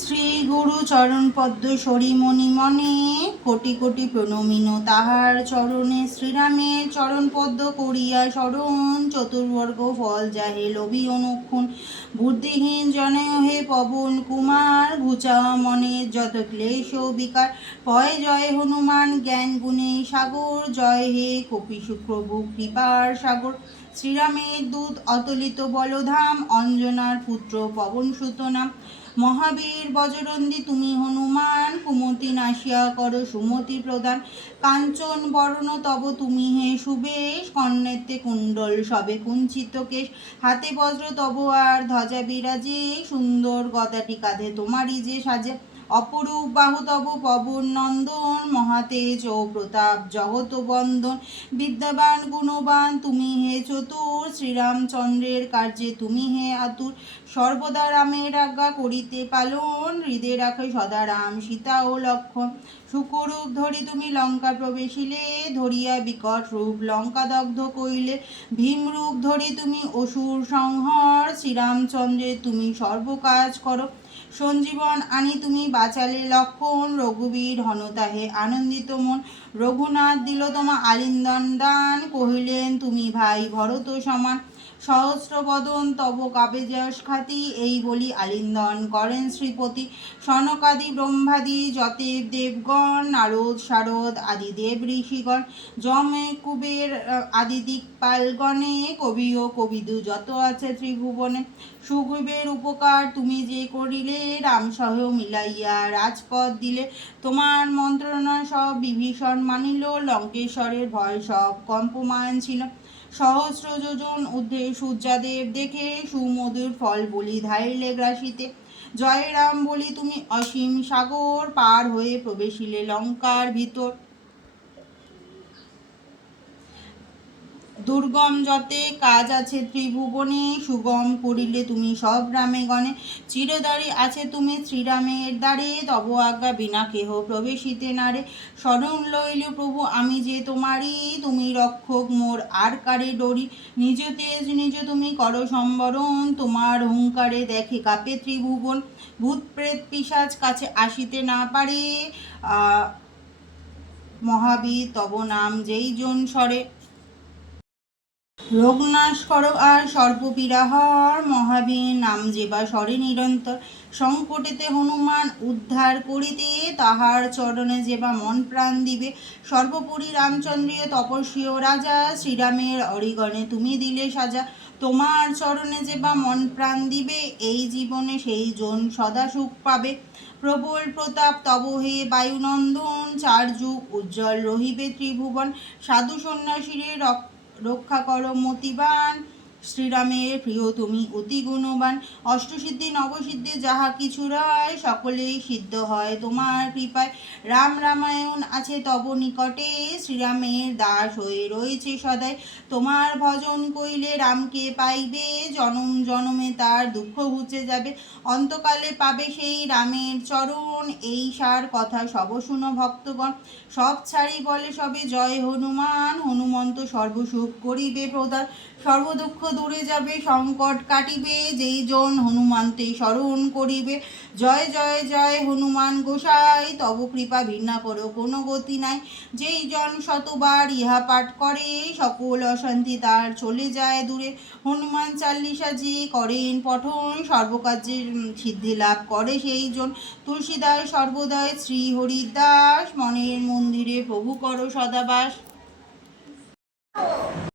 শ্রী গুরু চরণ পদ্ম সরিমণি মনে কোটি কোটি প্রণমিন তাহার চরণে শ্রীরামের চরণ পদ্ম করিয়া স্মরণ চতুর্বর্গ ফল যাহে লোভী অনুক্ষণ, বুদ্ধিহীন জনে হে পবন কুমার, ঘুচা মনে যত ক্লেশ ও বিকার পয় জয় হনুমান, জ্ঞান গুণে সাগর, জয় হে কপি শুক্রভু কৃপার সাগর, শ্রীরামের দূত অতলিত বলধাম, অঞ্জনার পুত্র পবন সুত নাম মহাবীর বজরন্দী তুমি হনুমান, কুমতি নাশিয়া কর সুমতি প্রদান। কাঞ্চন বরণ তব তুমি হে সুবেশ, কর্ণেতে কুণ্ডল সবে কুঞ্চিত কেশ। হাতে বজ্র তব আর ধ্বজা বিরাজে, সুন্দর গদাটি কাঁধে তোমারই যে সাজে। অপরূপ বাহুতব পবন নন্দন, মহাতেজ ও প্রতাপ জগত বন্দন বিদ্যাবান, গুণবান, তুমি হে চতুর। শ্রীরামচন্দ্রের কার্যে তুমি হে আতুর। সর্বদা রামের আজ্ঞা করিতে পালন। হৃদে রাখে সদা রাম সীতা ও লক্ষণ। সুকরূপ ধরি তুমি লঙ্কা প্রবেশিলে। ধরিয়া বিকট রূপ লঙ্কা দগ্ধ কইলে। ভীমরূপ ধরি তুমি অসুর সংহর। শ্রীরামচন্দ্রের তুমি সর্বকাজ করো। সঞ্জীবন, আনি তুমি বাঁচালে লক্ষণ, রঘুবীর হনতাহে আনন্দিত মন। রঘুনাথ দিল তোমা আলিন্দন দান কহিলেন, তুমি ভাই ভরত সমান। সহস্র বদন তব কাবে খাতি, এই বলি আলিন্দন করেন শ্রীপতি। সনকাদি ব্রহ্মাদি যতেব দেবগণ, নারদ, শারদ আদি দেব ঋষিগণ। যমে কুবের আদি দিকপালগণে, কবি ও কবিদু যত আছে ত্রিভুবনে। সুগ্রীবের উপকার তুমি যে করিলে রাম সহ মিলাইয়া রাজপথ দিলে। তোমার মন্ত্রণা সব বিভীষণ মানিল, লঙ্কেশ্বরের ভয় সব কম্পমান ছিল। সহস্র যোজন ঊর্ধ্বে সূর্যাদেব দেখে সুমধুর ফল বলি ধাইলে গ্রাসিতে। জয় রাম বলি, তুমি অসীম সাগর পার হয়ে প্রবেশিলে লঙ্কার ভিতর। দুর্গম যতে কাজ আছে ত্রিভুবনে, সুগম করিলে তুমি সব রামে গণে। চিরদারি আছে তুমি শ্রীরামের দ্বারে, তব আজ্ঞা বিনা কেহ প্রবেশিতে নারে। স্মরণ লইল প্রভু, আমি যে তোমারই, তুমি রক্ষক মোর আর কারে ডরি। নিজ তেজ নিজ তুমি কর সম্বরণ, তোমার হুঙ্কারে দেখে কাপে ত্রিভুবন। ভূত প্রেত পিসাজ কাছে আসিতে না পারে। মহাবীর তব নাম যেই জন স্বরে। রোগনাশ কর আর সর্ববিরাহর মহাবীর নাম যেবা স্বরে নিরন্তর। সংকটেতে হনুমান উদ্ধার করিতে তাহার চরণে যেবা মন প্রাণ দিবে। সর্বোপরি রামচন্দ্রীয় তপস্বীয় রাজা, শ্রীরামের অরিগণে তুমি দিলে সাজা। তোমার চরণে যেবা মন প্রাণ দিবে, এই জীবনে সেই জন সদা সুখ পাবে। প্রবল প্রতাপ তব হে বায়ুনন্দন, চার যুগ উজ্জ্বল রহিবে ত্রিভুবন। সাধু সন্ন্যাসীরে রক্ত রক্ষা করো মতিবান। শ্রীরামের প্রিয়, তুমি অতি গুণবান। অষ্টসিদ্ধি, নবসিদ্ধি, যাহা কিছু রয়, সকলেই সিদ্ধ হয় তোমার কৃপায়। রাম রামায়ণ আছে তব নিকটে, শ্রীরামের দাস হয়ে রয়েছে সদাই। তোমার ভজন কইলে রামকে পাইবে, জনম জনমে তার দুঃখ ঘুচে যাবে। অন্তকালে পাবে সেই রামের চরণ, এই সার কথা সব শুনো ভক্তগণ। সব ছাড়ি বলে সবে জয় হনুমান, হনুমন্ত সর্বসুখ করিবে প্রদান। সর্বদুঃখ দূরে যাবে, সংকট কাটিবে, যেই জন হনুমানতে স্মরণ করিবে। জয় জয় জয় হনুমান গোসাই, তব কৃপা ভিন্না করো, কোনো গতি নাই। যেই জন শতবার ইহা পাঠ করে, সকল অশান্তি তার চলে যায় দূরে। হনুমান চাল্লিশা যে করেন পঠন, সর্বকার্যের সিদ্ধি লাভ করে সেই জন। তুলসীদাস সর্বদাই শ্রী হরিদাস মনের মন্দিরে প্রভু করো সদাবাস।